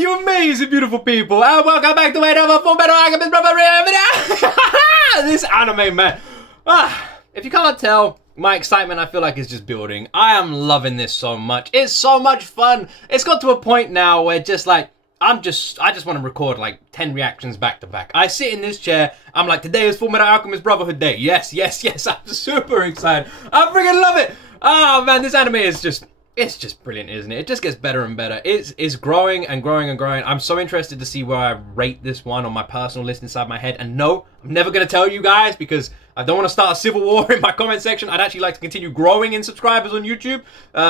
you amazing, beautiful people, and welcome back to another FULLMETAL ALCHEMIST BROTHERHOod video. This anime, man. If you can't tell, my excitement, I feel like, is just building. I am loving this so much. It's so much fun. It's got to a point now where just like, I just want to record like 10 reactions back to back. I sit in this chair, I'm like, today is FULLMETAL ALCHEMIST BROTHERHOod Day. Yes, yes, yes, I'm super excited. I freaking love it. Oh man, this anime is just, it's just brilliant, isn't it? It just gets better and better. It's growing and growing and growing. I'm so interested to see where I rate this one on my personal list inside my head. And no, I'm never going to tell you guys because I don't want to start a civil war in my comment section. I'd actually like to continue growing in subscribers on YouTube.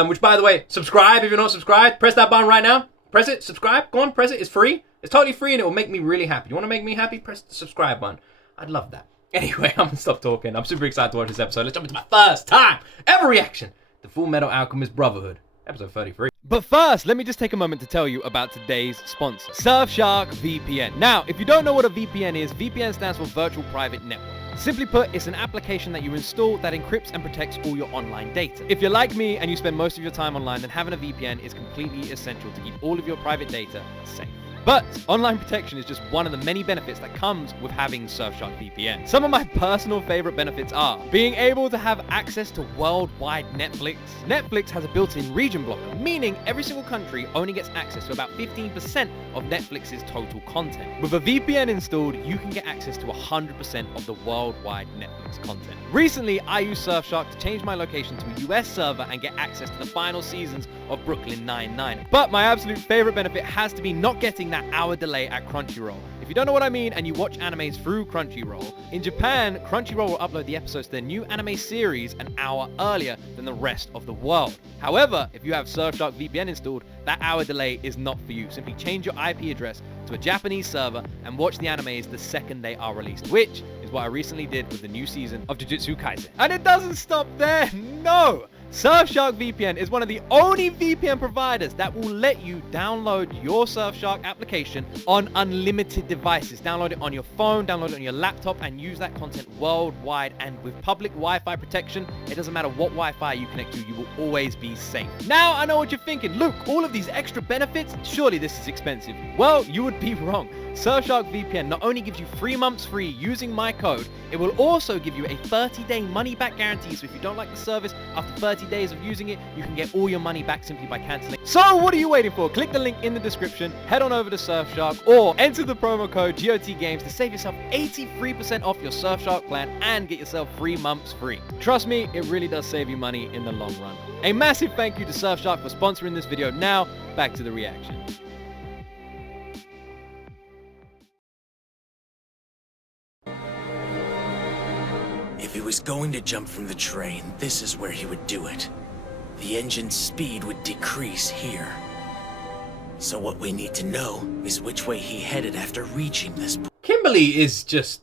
Which, by the way, subscribe if you're not subscribed. Press that button right now. Press it, subscribe, go on, press it. It's free. It's totally free and it will make me really happy. You want to make me happy? Press the subscribe button. I'd love that. Anyway, I'm going to stop talking. I'm super excited to watch this episode. Let's jump into my first time ever reaction to FULLMETAL ALCHEMIST BROTHERHOod. Episode 33. But first, let me just take a moment to tell you about today's sponsor, Surfshark VPN. Now, if you don't know what a VPN is, VPN stands for Virtual Private Network. Simply put, it's an application that you install that encrypts and protects all your online data. If you're like me and you spend most of your time online, then having a VPN is completely essential to keep all of your private data safe. But online protection is just one of the many benefits that comes with having Surfshark VPN. Some of my personal favorite benefits are being able to have access to worldwide Netflix. Netflix has a built-in region blocker, meaning every single country only gets access to about 15% of Netflix's total content. With a VPN installed, you can get access to 100% of the worldwide Netflix content. Recently, I used Surfshark to change my location to a US server and get access to the final seasons of Brooklyn Nine-Nine. But my absolute favorite benefit has to be not getting that hour delay at Crunchyroll. If you don't know what I mean and you watch animes through Crunchyroll, in Japan, Crunchyroll will upload the episodes to their new anime series an hour earlier than the rest of the world. However, if you have Surfshark VPN installed, that hour delay is not for you. Simply change your IP address to a Japanese server and watch the animes the second they are released, which is what I recently did with the new season of Jujutsu Kaisen. And it doesn't stop there, no! Surfshark VPN is one of the only VPN providers that will let you download your Surfshark application on unlimited devices. Download it on your phone, download it on your laptop, and use that content worldwide. And with public Wi-Fi protection, it doesn't matter what Wi-Fi you connect to, you will always be safe. Now, I know what you're thinking. Luke, all of these extra benefits? Surely this is expensive. Well, you would be wrong. Surfshark VPN not only gives you 3 months free using my code, it will also give you a 30-day money-back guarantee. So if you don't like the service after 30 days of using it, you can get all your money back simply by canceling. So what are you waiting for? Click the link in the description, head on over to Surfshark, or enter the promo code G.O.T Games to save yourself 83% off your Surfshark plan and get yourself 3 months free. Trust me, it really does save you money in the long run. A massive thank you to Surfshark for sponsoring this video. Now, back to the reaction. If he was going to jump from the train, this is where he would do it. The engine's speed would decrease here. So what we need to know is which way he headed after reaching this point. Kimberly is just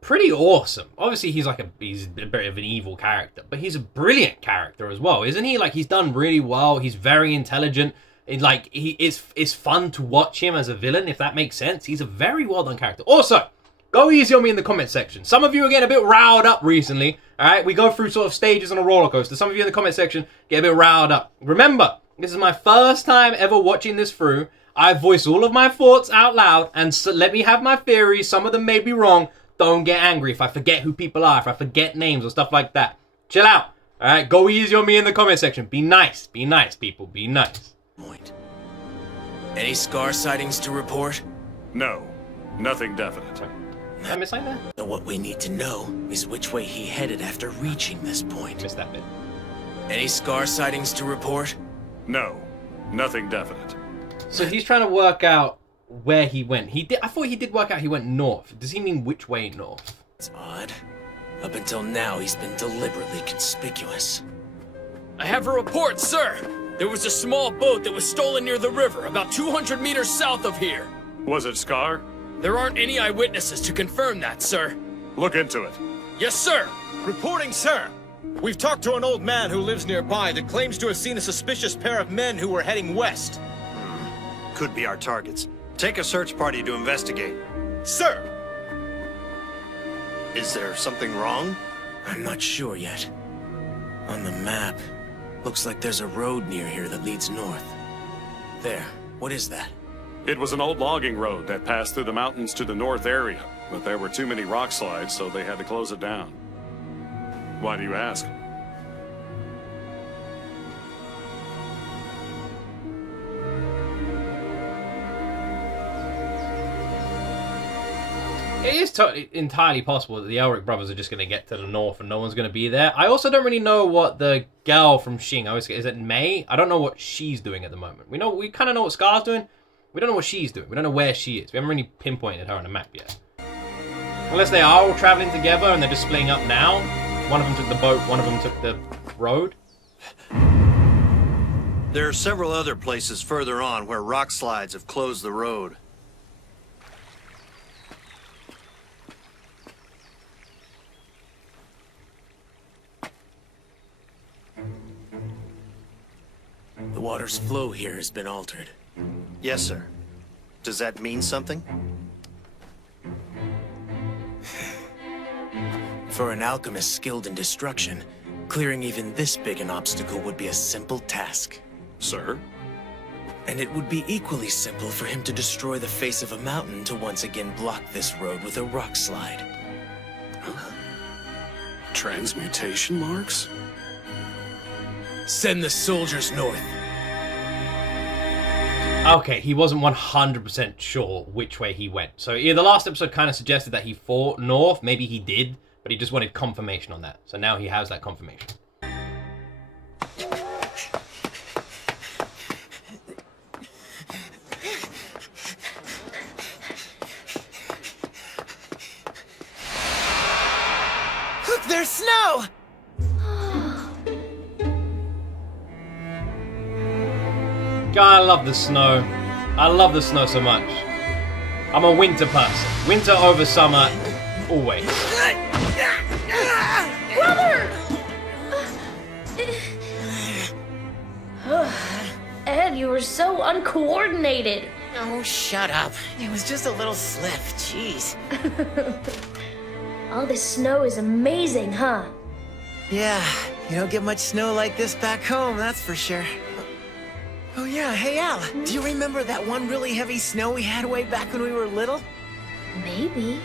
pretty awesome. Obviously, he's a bit of an evil character, but he's a brilliant character as well, isn't he? Like, he's done really well. He's very intelligent. It's fun to watch him as a villain, if that makes sense. He's a very well done character. Also, go easy on me in the comment section. Some of you are getting a bit riled up recently, alright? We go through sort of stages on a roller coaster. Some of you in the comment section get a bit riled up. Remember, this is my first time ever watching this through. I voice all of my thoughts out loud, and so let me have my theories. Some of them may be wrong. Don't get angry if I forget who people are, if I forget names or stuff like that. Chill out, alright? Go easy on me in the comment section. Be nice, people, be nice. Any scar sightings to report? No, nothing definite. Did I miss something there? So what we need to know is which way he headed after reaching this point. Missed that bit. Any scar sightings to report? No, nothing definite. So he's trying to work out where he went. I thought he did work out he went north. Does he mean which way north? It's odd. Up until now, he's been deliberately conspicuous. I have a report, sir! There was a small boat that was stolen near the river, about 200 meters south of here. Was it Scar? There aren't any eyewitnesses to confirm that, sir. Look into it. Yes, sir! Reporting, sir. We've talked to an old man who lives nearby that claims to have seen a suspicious pair of men who were heading west. Could be our targets. Take a search party to investigate. Sir! Is there something wrong? I'm not sure yet. On the map, looks like there's a road near here that leads north. There, what is that? It was an old logging road that passed through the mountains to the north area, but there were too many rock slides, so they had to close it down. Why do you ask? It is entirely possible that the Elric brothers are just going to get to the north and no one's going to be there. I also don't really know what the girl from Xing, is it Mei? I don't know what she's doing at the moment. We kind of know what Scar's doing. We don't know what she's doing. We don't know where she is. We haven't really pinpointed her on the map yet. Unless they are all traveling together and they're just splitting up now. One of them took the boat, one of them took the road. There are several other places further on where rock slides have closed the road. The water's flow here has been altered. Yes, sir. Does that mean something? For an alchemist skilled in destruction, clearing even this big an obstacle would be a simple task. Sir? And it would be equally simple for him to destroy the face of a mountain to once again block this road with a rock slide. Transmutation marks? Send the soldiers north. Okay, he wasn't 100% sure which way he went. So yeah, the last episode kind of suggested that he fought north. Maybe he did, but he just wanted confirmation on that. So now he has that confirmation. Look, there's snow! God, I love the snow. I love the snow so much. I'm a winter person. Winter over summer, always. Brother! Ed, you were so uncoordinated. Oh, shut up. It was just a little slip. Jeez. All this snow is amazing, huh? Yeah, you don't get much snow like this back home, that's for sure. Oh yeah, hey Al, do you remember that one really heavy snow we had way back when we were little? Maybe.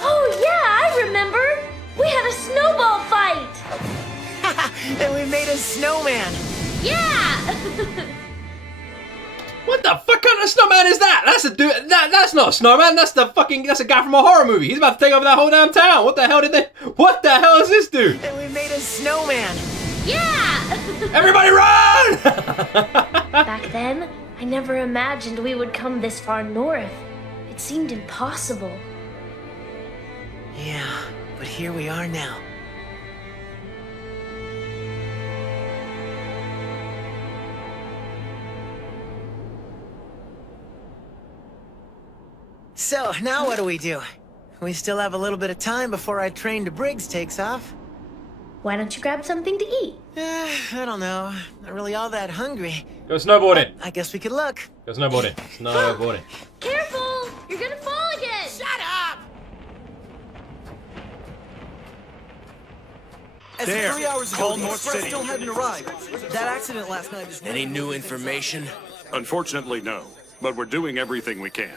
Oh yeah, I remember! We had a snowball fight! And we made a snowman! Yeah! What the fuck kind of snowman is that? That's a dude. That's not a snowman. That's a guy from a horror movie. He's about to take over that whole damn town. What the hell is this dude? And we made a snowman! Yeah! Everybody run! Back then, I never imagined we would come this far north. It seemed impossible. Yeah, but here we are now. So, now what do? We still have a little bit of time before our train to Briggs takes off. Why don't you grab something to eat? I don't know. Not really all that hungry. Go snowboarding. I guess we could look. Go snowboarding. Snowboarding. Careful! You're gonna fall again! Shut up! There. 3 hours Call ago, North City. still hadn't arrived. That accident last night is... Any new information? Unfortunately, no. But we're doing everything we can.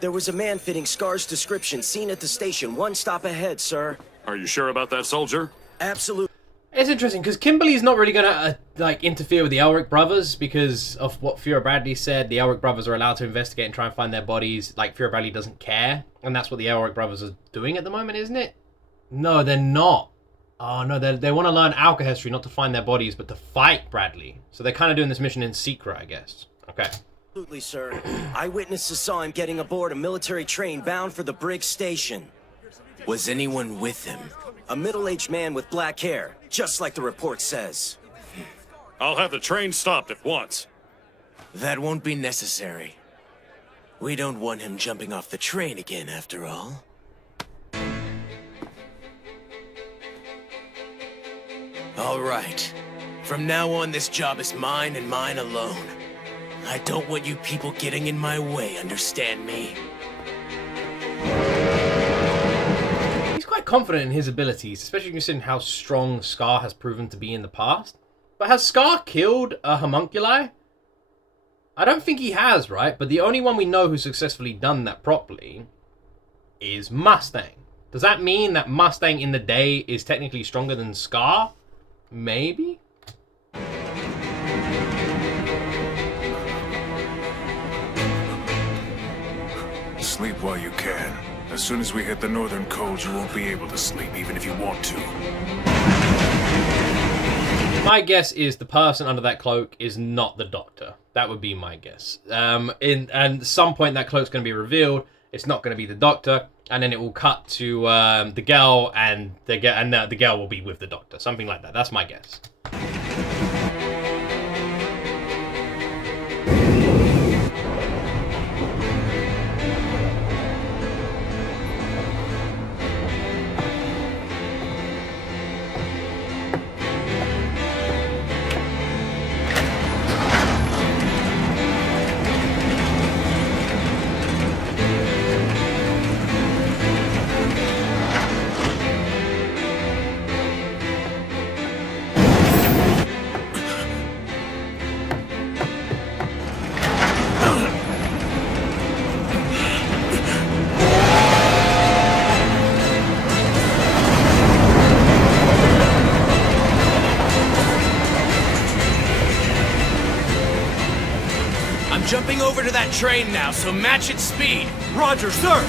There was a man fitting Scar's description seen at the station one stop ahead, sir. Are you sure about that, soldier? Absolutely. It's interesting because Kimberly's not really gonna interfere with the Elric brothers because of what Fuhrer Bradley said. The Elric brothers are allowed to investigate and try and find their bodies. Like Fuhrer Bradley doesn't care, and that's what the Elric brothers are doing at the moment, isn't it? No, they're not. Oh no, they want to learn alchemy, not to find their bodies, but to fight Bradley. So they're kind of doing this mission in secret, I guess. Okay. Absolutely, sir. Eyewitnesses saw him getting aboard a military train bound for the Briggs station. Was anyone with him? A middle-aged man with black hair, just like the report says. I'll have the train stopped at once. That won't be necessary. We don't want him jumping off the train again, after all. All right. From now on, this job is mine and mine alone. I don't want you people getting in my way, understand me? He's quite confident in his abilities, especially considering how strong Scar has proven to be in the past. But has Scar killed a homunculi? I don't think he has, right? But the only one we know who's successfully done that properly is Mustang. Does that mean that Mustang in the day is technically stronger than Scar? Maybe? Sleep while you can. As soon as we hit the northern cold, you won't be able to sleep, even if you want to. My guess is the person under that cloak is not the Doctor. That would be my guess. And at some point that cloak's going to be revealed. It's not going to be the Doctor, and then it will cut to the girl, and the girl will be with the Doctor. Something like that. That's my guess. Jumping over to that train now, so match its speed. Roger, sir!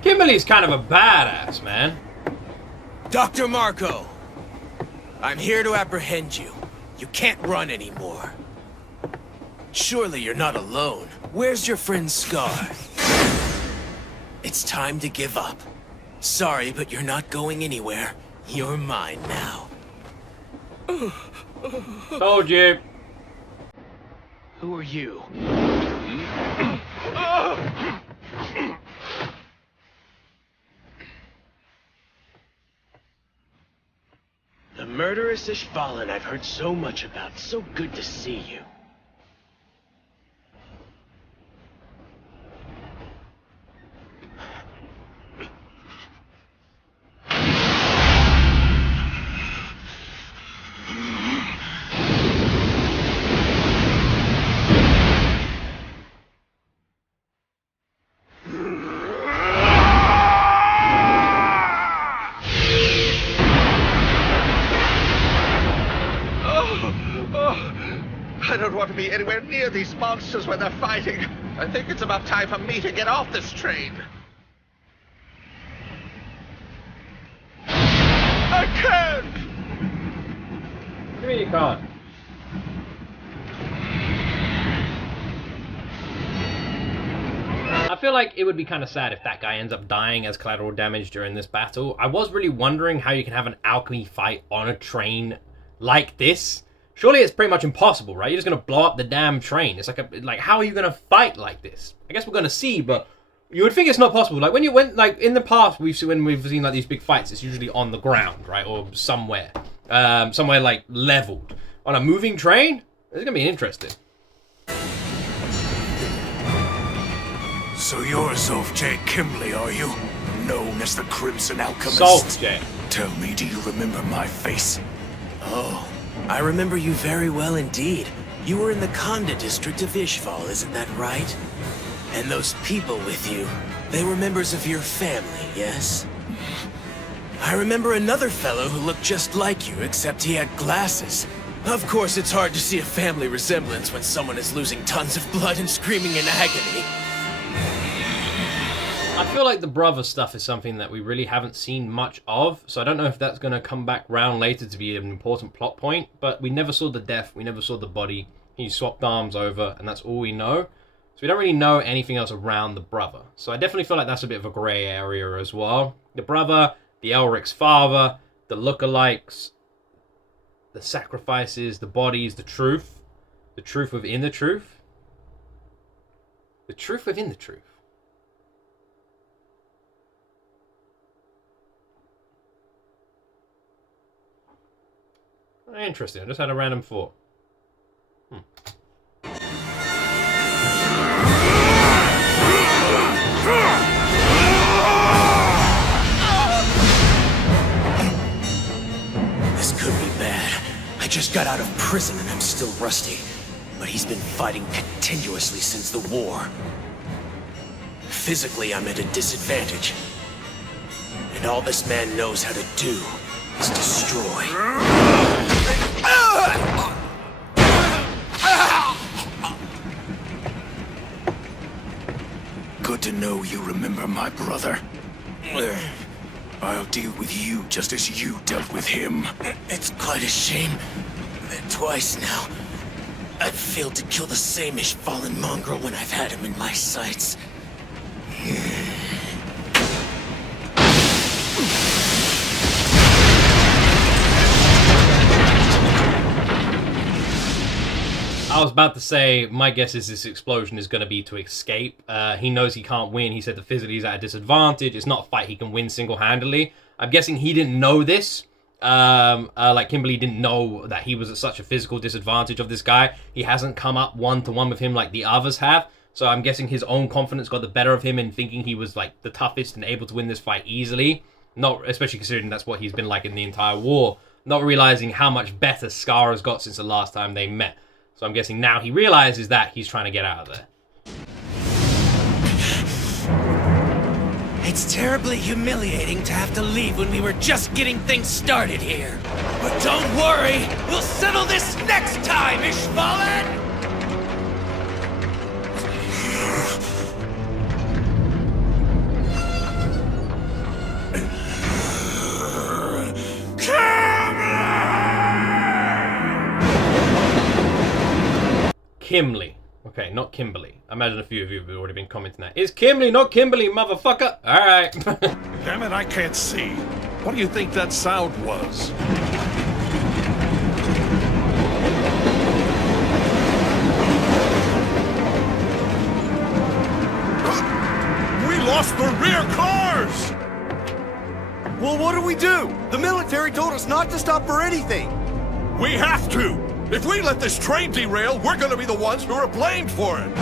Kimberly's kind of a badass, man. Dr. Marco! I'm here to apprehend you. You can't run anymore. Surely you're not alone. Where's your friend Scar? It's time to give up. Sorry, but you're not going anywhere. You're mine now. Told you. Who are you? The murderous Ishvalan I've heard so much about. So good to see you. I don't want to be anywhere near these monsters when they're fighting. I think it's about time for me to get off this train. I can't! What do you mean you can't? I feel like it would be kind of sad if that guy ends up dying as collateral damage during this battle. I was really wondering how you can have an alchemy fight on a train like this. Surely it's pretty much impossible, right? You're just gonna blow up the damn train. It's like how are you gonna fight like this? I guess we're gonna see, but you would think it's not possible. Like like in the past when we've seen like these big fights, it's usually on the ground, right, or somewhere like leveled. On a moving train, it's gonna be interesting. So you're Zolf J. Kimberly, are you? Known as the Crimson Alchemist. Zolf J. Tell me, do you remember my face? Oh, I remember you very well indeed. You were in the Khanda district of Ishval, isn't that right? And those people with you, they were members of your family, yes? I remember another fellow who looked just like you, except he had glasses. Of course, it's hard to see a family resemblance when someone is losing tons of blood and screaming in agony. I feel like the brother stuff is something that we really haven't seen much of, so I don't know if that's going to come back round later to be an important plot point, but we never saw the death, we never saw the body, he swapped arms over, and that's all we know. So we don't really know anything else around the brother. So I definitely feel like that's a bit of a grey area as well. The brother, the Elric's father, the lookalikes, the sacrifices, the bodies, the truth within the truth. The truth within the truth. Interesting. I just had a random thought. This could be bad. I just got out of prison and I'm still rusty. But he's been fighting continuously since the war. Physically, I'm at a disadvantage. And all this man knows how to do is destroy. Good to know you remember my brother. I'll deal with you just as you dealt with him. It's quite a shame that twice now I've failed to kill the same-ish fallen mongrel when I've had him in my sights. I was about to say, my guess is this explosion is going to be to escape. He knows he can't win. He said the physically he's at a disadvantage. It's not a fight he can win single-handedly. I'm guessing he didn't know this. Like Kimberly didn't know that he was at such a physical disadvantage of this guy. He hasn't come up one-to-one with him like the others have. So I'm guessing his own confidence got the better of him in thinking he was like the toughest and able to win this fight easily. Not especially considering that's what he's been like in the entire war. Not realizing how much better Scar has got since the last time they met. So I'm guessing now he realizes that he's trying to get out of there. It's terribly humiliating to have to leave when we were just getting things started here. But don't worry, we'll settle this next time, Ishvalan! Kimberly. Okay, not Kimberly. I imagine a few of you have already been commenting that. It's Kimberly, not Kimberly, motherfucker! Alright. Damn it, I can't see. What do you think that sound was? We lost the rear cars! Well, what do we do? The military told us not to stop for anything. We have to! If we let this train derail, we're gonna be the ones who are blamed for it!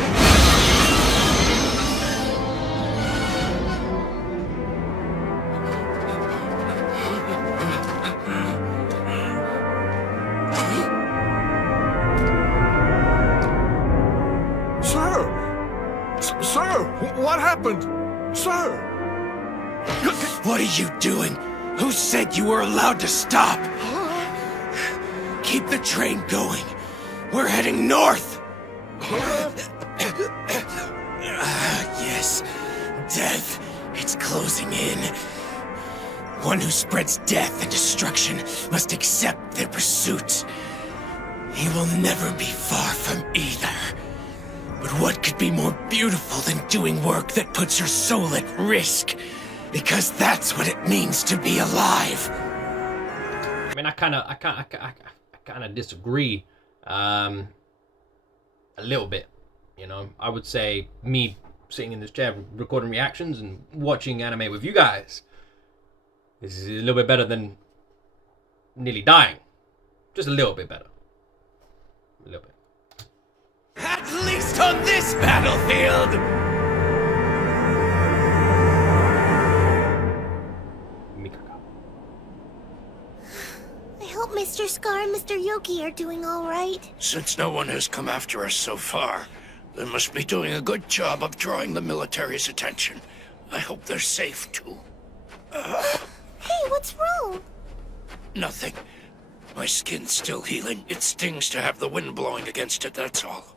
Sir, what happened? Sir! What are you doing? Who said you were allowed to stop? Keep the train going. We're heading north. Yes, death. It's closing in. One who spreads death and destruction must accept their pursuit. He will never be far from either. But what could be more beautiful than doing work that puts your soul at risk? Because that's what it means to be alive. I mean, I kind of disagree a little bit, you know. I would say me sitting in this chair recording reactions and watching anime with you guys is a little bit better than nearly dying. Just a little bit better. A little bit. At least on this battlefield! I hope Mr. Scar and Mr. Yogi are doing all right. Since no one has come after us so far, they must be doing a good job of drawing the military's attention. I hope they're safe, too. Hey, what's wrong? Nothing. My skin's still healing. It stings to have the wind blowing against it, that's all.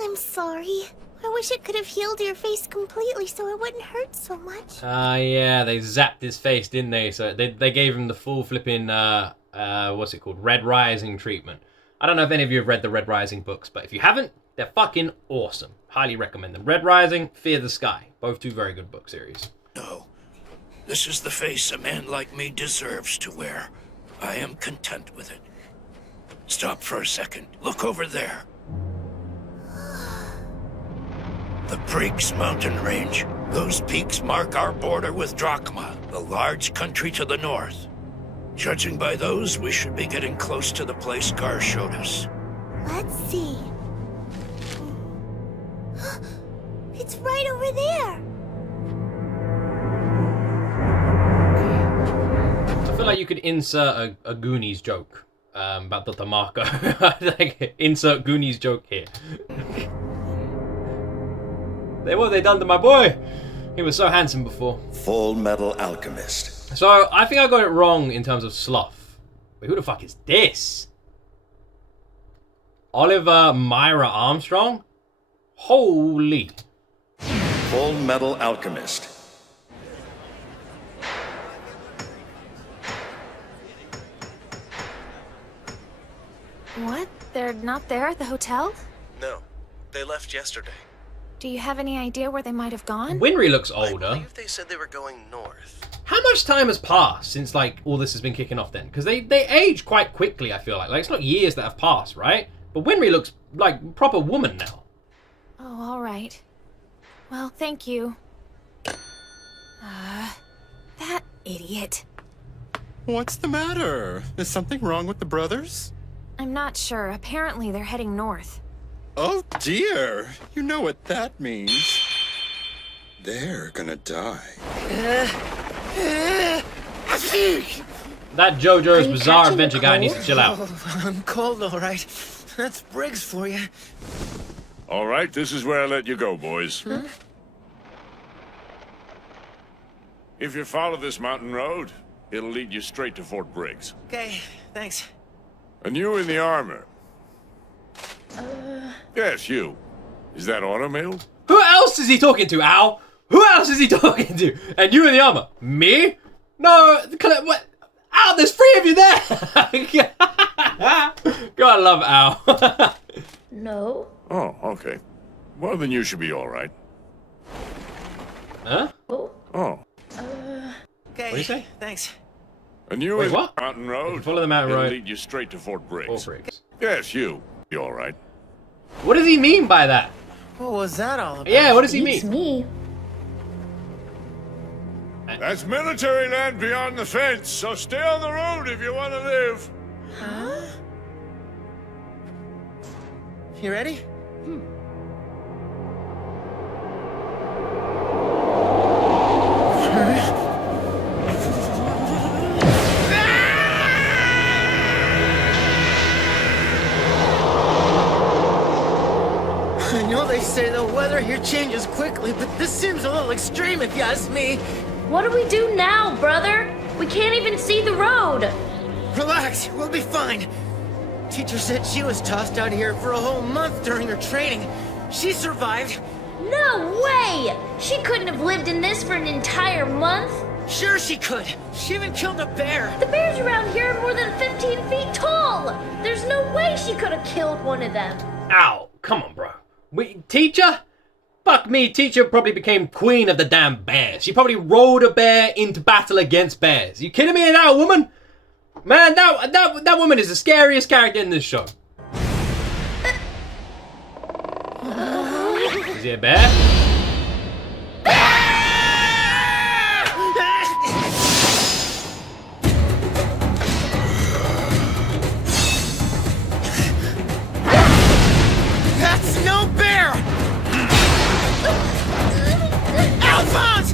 I'm sorry. I wish it could have healed your face completely so it wouldn't hurt so much. Yeah, they zapped his face, didn't they? So they gave him the full flipping, what's it called? Red Rising treatment. I don't know if any of you have read the Red Rising books, but if you haven't, they're fucking awesome. Highly recommend them. Red Rising, Fear the Sky. Both two very good book series. No. This is the face a man like me deserves to wear. I am content with it. Stop for a second. Look over there. The Breaks mountain range. Those peaks mark our border with Drachma, the large country to the north. Judging by those, we should be getting close to the place Gar showed us. Let's see. It's right over there. I feel like you could insert a Goonies joke about Dr. Marco. Like, insert Goonies joke here. What have they done to my boy? He was so handsome before. Full Metal Alchemist. So, I think I got it wrong in terms of Sloth. Wait, who the fuck is this? Oliver Myra Armstrong? Holy. Full Metal Alchemist. What? They're not there at the hotel? No, they left yesterday. Do you have any idea where they might have gone? Winry looks older. I believe they said they were going north. How much time has passed since, like, all this has been kicking off then? Because they age quite quickly, I feel like. Like, it's not years that have passed, right? But Winry looks like proper woman now. Oh, all right. Well, thank you. That idiot. What's the matter? Is something wrong with the brothers? I'm not sure. Apparently they're heading north. Oh dear, you know what that means. They're gonna die. That JoJo's Bizarre Adventure guy needs to chill out. Oh, I'm cold, all right. That's Briggs for you. All right, this is where I let you go, boys. If you follow this mountain road, it'll lead you straight to Fort Briggs. Okay, thanks. And you in the armor. Yes, you. Is that automail? Who else is he talking to, Al? Who else is he talking to? And you in the armor? Me? No, what? Al, there's 3 of you there! God, I love Al. No. Oh, okay. Well, then you should be all right. Huh? Oh. Okay, What do you say? thanks. And you Wait, in what? the mountain road. Follow the mountain it'll road. lead you straight to Fort Briggs. Fort Briggs. Yes, you. You all right? What does he mean by that? What was that all about? Yeah, what does he Beats mean? me. That's military land beyond the fence, so stay on the road if you want to live. Huh? You ready? I know they say the weather here changes quickly, but this seems a little extreme if you ask me. What do we do now, brother? We can't even see the road. Relax, we'll be fine. Teacher said she was tossed out here for a whole month during her training. She survived. No way! She couldn't have lived in this for an entire month. Sure she could. She even killed a bear. The bears around here are more than 15 feet tall. There's no way she could have killed one of them. Ow, come on, bro. Teacher? Fuck me, teacher probably became queen of the damn bears. She probably rode a bear into battle against bears. You kidding me now, woman? Man, that woman is the scariest character in this show. Is he a bear? That's no bear! Alphonse!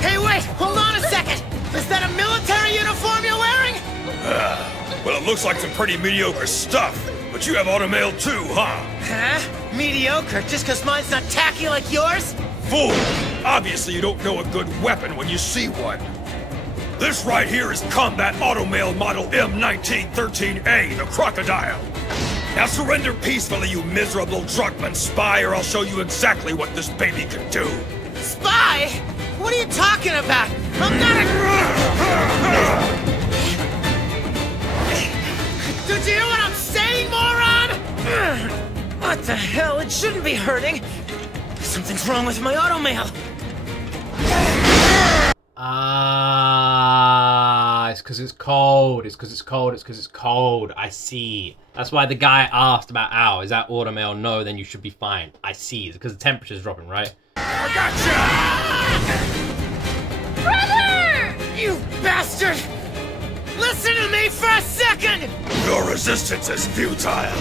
Hey, wait! Hold on a second! Is that a military uniform you're wearing? Well, it looks like some pretty mediocre stuff, but you have automail too, huh? Huh? Mediocre, just because mine's not tacky like yours? Fool! Obviously you don't know a good weapon when you see one. This right here is combat automail model M1913A, the Crocodile. Now surrender peacefully, you miserable drugman spy, or I'll show you exactly what this baby can do. Spy? What are you talking about? I'm not a... Did you hear what I'm saying, moron? What the hell? It shouldn't be hurting. Something's wrong with my automail. It's because it's cold. It's because it's cold. It's because it's cold. I see. That's why the guy asked about, ow, is that automail? No, then you should be fine. I see. It's because the temperature's dropping, right? I gotcha! Brother! You bastard! for a second! Your resistance is futile.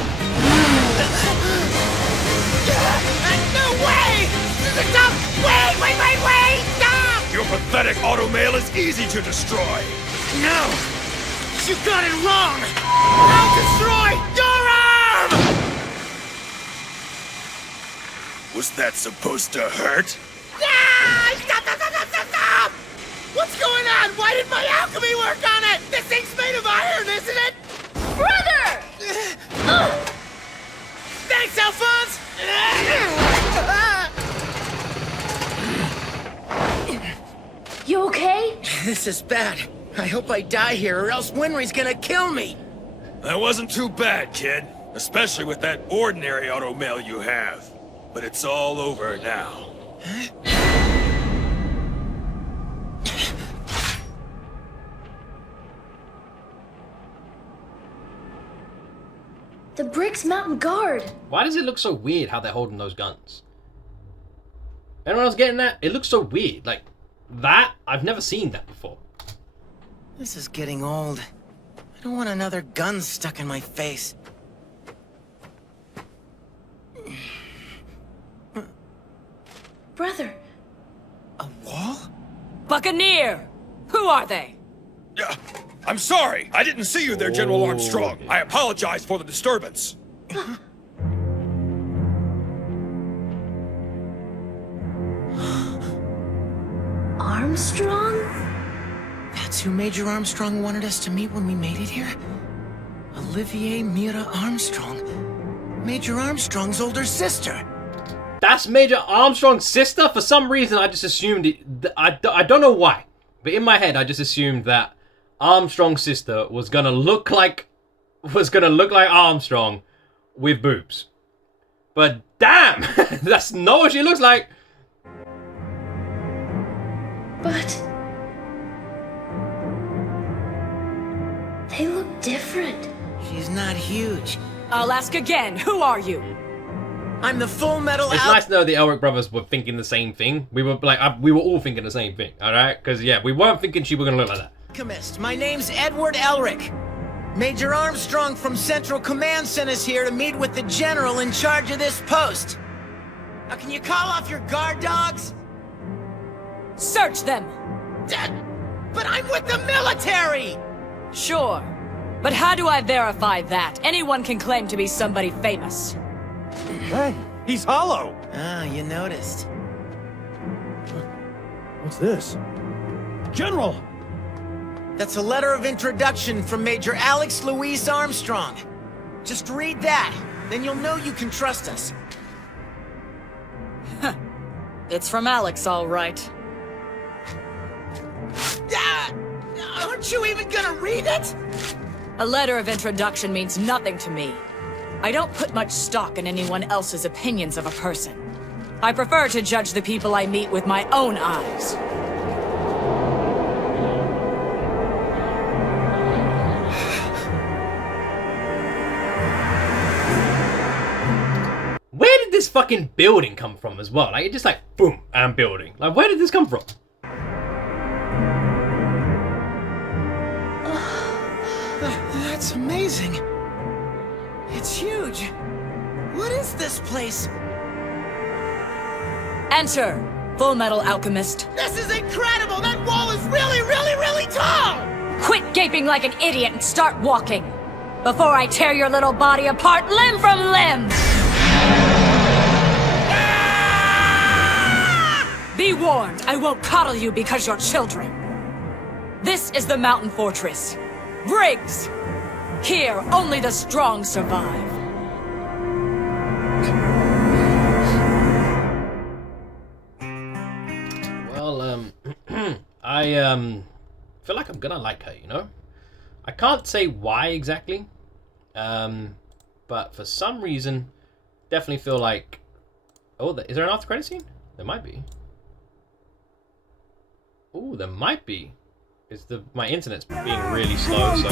No way! Stop! Wait! Stop! Your pathetic automail is easy to destroy. No! You got it wrong! I'll destroy your arm! Was that supposed to hurt? Ah! Stop! What's going on? Why did my alchemy work on it? This thing's made of iron, isn't it? Brother! Thanks, Alphonse! You okay? This is bad. I hope I die here, or else Winry's gonna kill me. That wasn't too bad, kid. Especially with that ordinary automail you have. But it's all over now. The Briggs Mountain Guard. Why does it look so weird how they're holding those guns? Anyone else getting that? It looks so weird. Like, that? I've never seen that before. This is getting old. I don't want another gun stuck in my face. Brother. A wall? Buccaneer! Who are they? I'm sorry. I didn't see you there, General Armstrong. I apologize for the disturbance. Armstrong? That's who Major Armstrong wanted us to meet when we made it here? Olivier Mira Armstrong. Major Armstrong's older sister. That's Major Armstrong's sister? For some reason, I just assumed it. I don't know why. But in my head, I just assumed that Armstrong's sister was gonna look like Armstrong with boobs. But damn! That's not what she looks like! But they look different. She's not huge. I'll ask again. Who are you? I'm the Full Metal It's nice to know the Elric brothers were thinking the same thing. We were all thinking the same thing, alright? Because, yeah, we weren't thinking she was gonna look like that. Alchemist. My name's Edward Elric. Major Armstrong from Central Command sent us here to meet with the general in charge of this post. Now, can you call off your guard dogs? Search them! But I'm with the military! Sure. But how do I verify that? Anyone can claim to be somebody famous. Hey, he's hollow! Ah, you noticed. What's this? General! That's a letter of introduction from Major Alex Louise Armstrong. Just read that, then you'll know you can trust us. It's from Alex, all right. Aren't you even gonna read it? A letter of introduction means nothing to me. I don't put much stock in anyone else's opinions of a person. I prefer to judge the people I meet with my own eyes. Where did this fucking building come from as well? Like, it just like, boom, and building. Like, where did this come from? That's amazing. It's huge. What is this place? Enter, Full Metal Alchemist. This is incredible! That wall is really, really, really tall! Quit gaping like an idiot and start walking, before I tear your little body apart limb from limb! Be warned, I won't coddle you because you're children. This is the mountain fortress. Briggs! Here, only the strong survive. Well, I feel like I'm gonna like her, you know? I can't say why exactly, but for some reason, definitely feel like... Oh, is there an after credit scene? There might be. Oh, there might be. My internet's being really slow, so...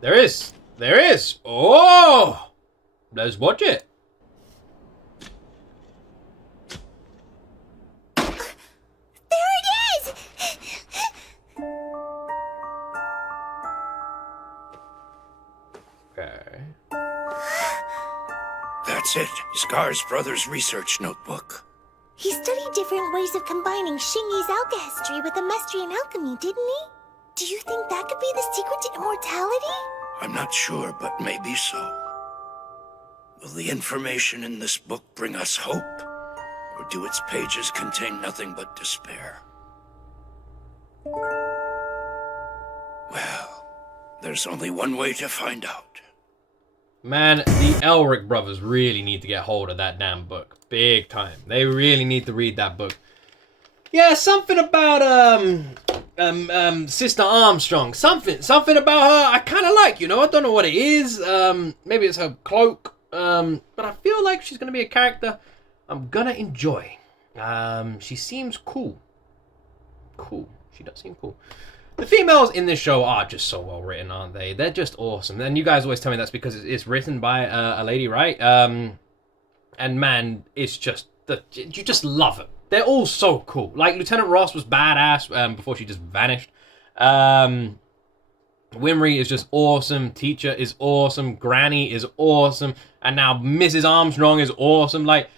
There is! There is! Oh! Let's watch it. There it is! That's it. Scar's brother's research notebook. He studied different ways of combining Shingi's alchemy with the Mestrian alchemy, didn't he? Do you think that could be the secret to immortality? I'm not sure, but maybe so. Will the information in this book bring us hope? Or do its pages contain nothing but despair? Well, there's only one way to find out. Man, the Elric brothers really need to get hold of that damn book. Big time. They really need to read that book. Yeah, something about, Sister Armstrong. Something about her I kind of like, you know? I don't know what it is. Maybe it's her cloak. But I feel like she's going to be a character I'm going to enjoy. She seems cool. Cool. She does seem cool. The females in this show are just so well written, aren't they? They're just awesome. And you guys always tell me that's because it's written by a lady, right? And man, it's just, you just love it. They're all so cool. Like, Lieutenant Ross was badass before she just vanished. Winry is just awesome. Teacher is awesome. Granny is awesome. And now Mrs. Armstrong is awesome. Like,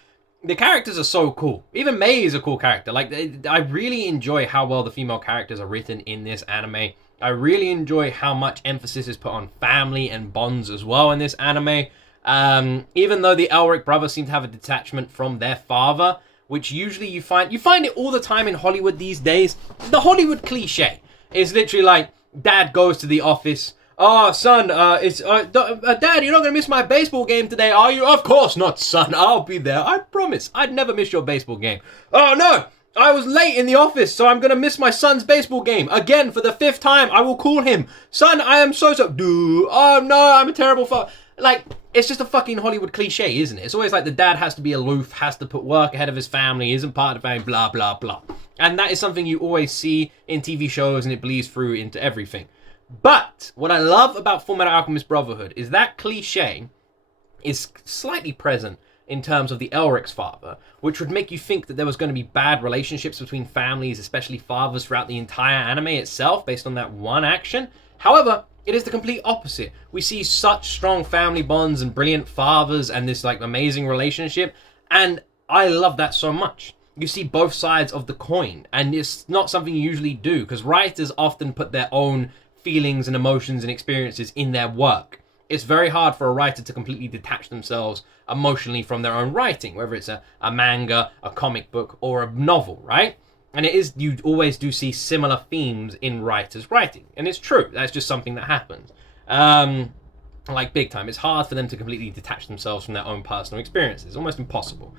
the characters are so cool. Even May is a cool character. Like, I really enjoy how well the female characters are written in this anime. I really enjoy how much emphasis is put on family and bonds as well in this anime. Even though the Elric brothers seem to have a detachment from their father, which usually you find it all the time in Hollywood these days. The Hollywood cliche is literally like, dad goes to the office. Oh, son, Dad, you're not going to miss my baseball game today, are you? Of course not, son. I'll be there. I promise. I'd never miss your baseball game. Oh, no. I was late in the office, so I'm going to miss my son's baseball game. Again, for the 5th time, I will call him. Son, I am so... Oh, no, I'm a terrible father. Like, it's just a fucking Hollywood cliche, isn't it? It's always like the dad has to be aloof, has to put work ahead of his family, isn't part of the family, blah, blah, blah. And that is something you always see in TV shows, and it bleeds through into everything. But what I love about Fullmetal Alchemist Brotherhood is that cliche is slightly present in terms of the Elric's father, which would make you think that there was going to be bad relationships between families, especially fathers, throughout the entire anime itself, based on that one action. However, it is the complete opposite. We see such strong family bonds and brilliant fathers and this like amazing relationship, and I love that so much. You see both sides of the coin, and it's not something you usually do, because writers often put their own feelings and emotions and experiences in their work. It's very hard for a writer to completely detach themselves emotionally from their own writing, whether it's a manga, a comic book, or a novel, right? And it is, you always do see similar themes in writers' writing. And it's true, that's just something that happens. Like big time, it's hard for them to completely detach themselves from their own personal experiences. It's almost impossible.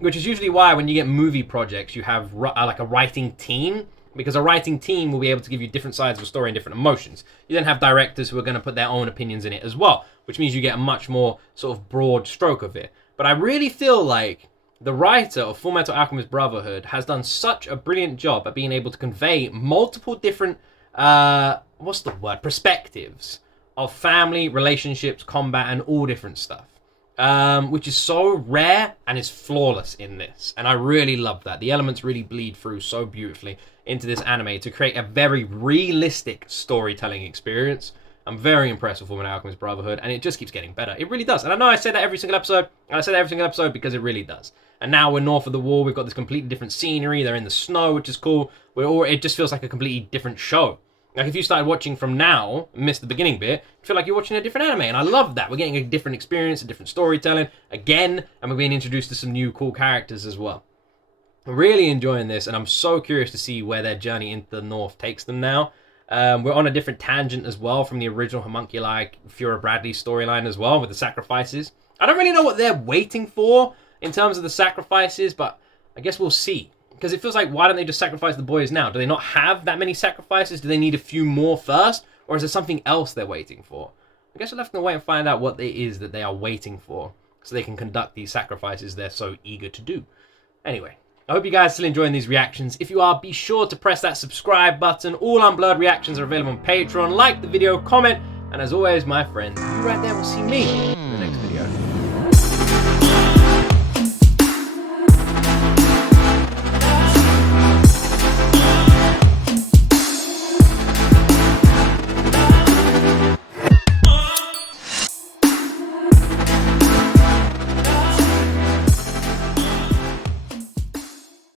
Which is usually why when you get movie projects, you have like a writing team, because a writing team will be able to give you different sides of a story and different emotions. You then have directors who are going to put their own opinions in it as well, which means you get a much more sort of broad stroke of it. But I really feel like the writer of Fullmetal Alchemist Brotherhood has done such a brilliant job at being able to convey multiple different, perspectives of family, relationships, combat, and all different stuff. Which is so rare and is flawless in this. And I really love that. The elements really bleed through so beautifully into this anime to create a very realistic storytelling experience. I'm very impressed with Fullmetal Alchemist Brotherhood, and it just keeps getting better. It really does. And I know I say that every single episode, and I say that every single episode because it really does. And now we're north of the wall. We've got this completely different scenery. They're in the snow, which is cool. It just feels like a completely different show. Like, if you started watching from now, missed the beginning bit, you feel like you're watching a different anime, and I love that. We're getting a different experience, a different storytelling, again, and we're being introduced to some new cool characters as well. I'm really enjoying this, and I'm so curious to see where their journey into the north takes them now. We're on a different tangent as well from the original homunculi Fura Bradley storyline as well, with the sacrifices. I don't really know what they're waiting for in terms of the sacrifices, but I guess we'll see. Because it feels like, why don't they just sacrifice the boys now? Do they not have that many sacrifices? Do they need a few more first? Or is there something else they're waiting for? I guess we'll have to wait and find out what it is that they are waiting for, so they can conduct these sacrifices they're so eager to do. Anyway, I hope you guys are still enjoying these reactions. If you are, be sure to press that subscribe button. All Unblurred reactions are available on Patreon. Like the video, comment, and as always, my friends, you right there will see me in the next video.